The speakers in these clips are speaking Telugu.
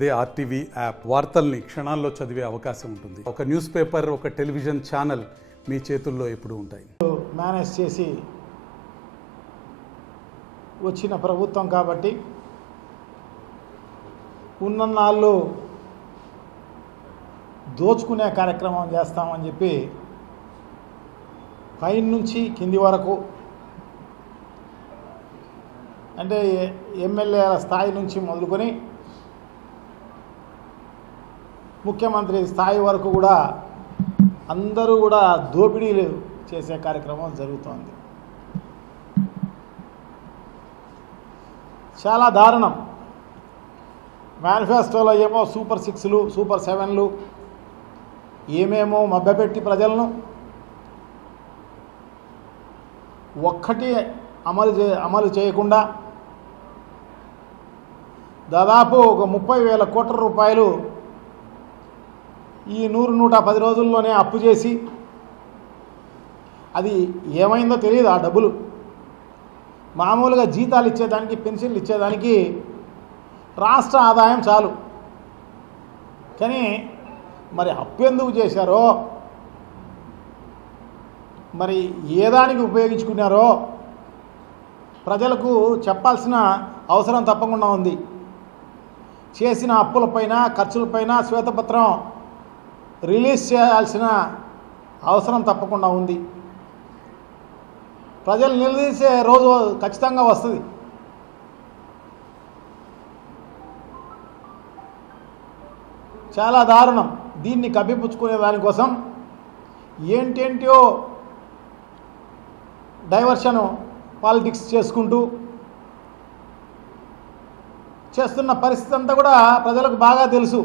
అదే ఆర్టీవీ యాప్ వార్తల్ని క్షణాల్లో చదివే అవకాశం ఉంటుంది. ఒక న్యూస్ పేపర్, ఒక టెలివిజన్ ఛానల్ మీ చేతుల్లో ఎప్పుడూ ఉంటాయి. మేనేజ్ చేసి వచ్చిన ప్రభుత్వం కాబట్టి ఉన్నన్నాళ్ళు దోచుకునే కార్యక్రమం చేస్తామని చెప్పి పైన నుంచి కింది వరకు అంటే ఎమ్మెల్యేల స్థాయి నుంచి మొదలుకొని ముఖ్యమంత్రి స్థాయి వరకు కూడా అందరూ కూడా దోపిడీలు చేసే కార్యక్రమం జరుగుతోంది. చాలా దారుణం. మేనిఫెస్టోలో ఏమో సూపర్ 6లు, సూపర్ 7లు ఏమేమో మభ్యపెట్టి ప్రజలను ఒక్కటి అమలు చేయకుండా దాదాపు ఒక 30,000 కోట్ల రూపాయలు ఈ 100-110 రోజుల్లోనే అప్పు చేసి అది ఏమైందో తెలియదు. ఆ డబ్బులు మామూలుగా జీతాలు ఇచ్చేదానికి, పెన్షన్లు ఇచ్చేదానికి రాష్ట్ర ఆదాయం చాలు. కానీ మరి అప్పు ఎందుకు చేశారో, మరి ఏ దానికి ఉపయోగించుకున్నారో ప్రజలకు చెప్పాల్సిన అవసరం తప్పకుండా ఉంది. చేసిన అప్పులపైన, ఖర్చులపైన శ్వేతపత్రం రిలీజ్ చేయాల్సిన అవసరం తప్పకుండా ఉంది. ప్రజలు నిలదీసే రోజు ఖచ్చితంగా వస్తుంది. చాలా దారుణం. దీన్ని కప్పిపుచ్చుకునే దానికోసం ఏంటేంటో డైవర్షన్ పాలిటిక్స్ చేసుకుంటూ చేస్తున్న పరిస్థితి అంతా కూడా ప్రజలకు బాగా తెలుసు.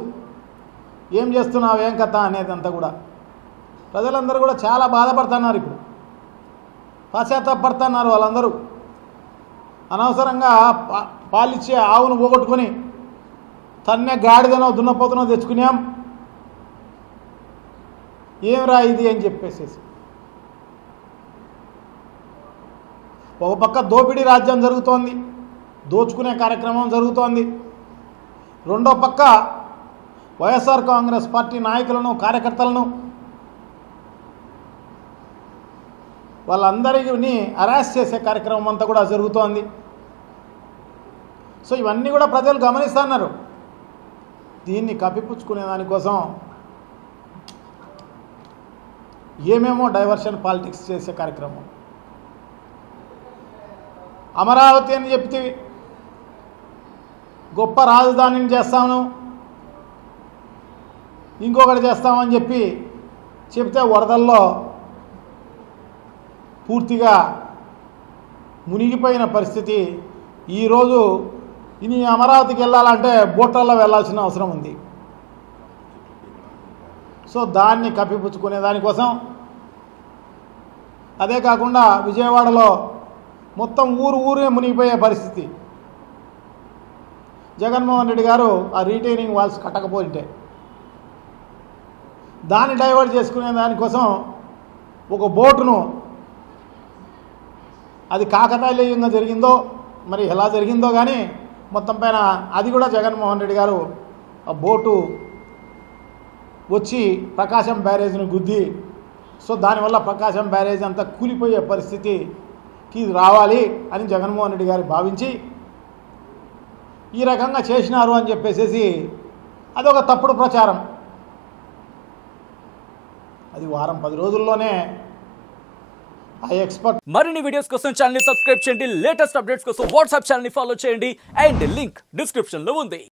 ఏం చేస్తున్నావు, ఏం కథ అనేది అంతా కూడా ప్రజలందరూ కూడా చాలా బాధపడుతున్నారు. ఇప్పుడు పశ్చాత్తాపడుతున్నారు వాళ్ళందరూ. అనవసరంగా పాలిచ్చే ఆవును పోగొట్టుకొని తన్నే గాడిదనో దున్నపోతునో తెచ్చుకున్నాం, ఏం రా ఇది అని చెప్పేసి ఒక పక్క దోపిడీ రాజ్యం జరుగుతోంది, దోచుకునే కార్యక్రమం జరుగుతోంది. రెండో పక్క వైఎస్ఆర్ కాంగ్రెస్ పార్టీ నాయకులను, కార్యకర్తలను వాళ్ళందరినీ అరెస్ట్ చేసే కార్యక్రమం అంతా కూడా జరుగుతోంది. సో ఇవన్నీ కూడా ప్రజలు గమనిస్తున్నారు. దీన్ని కప్పిపుచ్చుకునే దానికోసం ఏమేమో డైవర్షన్ పాలిటిక్స్ చేసే కార్యక్రమం. అమరావతి అని చెప్తే గొప్ప రాజధానిని చేస్తాను, ఇంకొకటి చేస్తామని చెప్తే వరదల్లో పూర్తిగా మునిగిపోయిన పరిస్థితి. ఈరోజు ఇని అమరావతికి వెళ్ళాలంటే బోట్లలో వెళ్ళాల్సిన అవసరం ఉంది. సో దాన్ని కప్పిపుచ్చుకునే దానికోసం, అదే కాకుండా విజయవాడలో మొత్తం ఊరే మునిగిపోయే పరిస్థితి. జగన్మోహన్ రెడ్డి గారు ఆ రీటైనింగ్ వాల్స్ కట్టకపోయింటే దాన్ని డైవర్ట్ చేసుకునే దానికోసం ఒక బోటును, అది కాకతాళీయంగా జరిగిందో మరి ఎలా జరిగిందో కానీ మొత్తం పైన అది కూడా జగన్మోహన్ రెడ్డి గారు ఆ బోటు వచ్చి ప్రకాశం బ్యారేజ్ను గుద్ది, సో దానివల్ల ప్రకాశం బ్యారేజ్ అంతా కూలిపోయే పరిస్థితికి రావాలి అని జగన్మోహన్ రెడ్డి గారు భావించి ఈ రకంగా చేసినారు అని చెప్పేసి అదొక తప్పుడు ప్రచారం. అది వారం 10 రోజుల్లోనే ఆ ఎక్స్పర్ట్. మరిన్ని వీడియోస్ కోసం ఛానల్ ని సబ్స్క్రైబ్ చేయండి. లేటెస్ట్ అప్డేట్స్ కోసం వాట్సాప్ ఛానల్ ని ఫాలో చేయండి. అండ్ లింక్ డిస్క్రిప్షన్ లో ఉంది.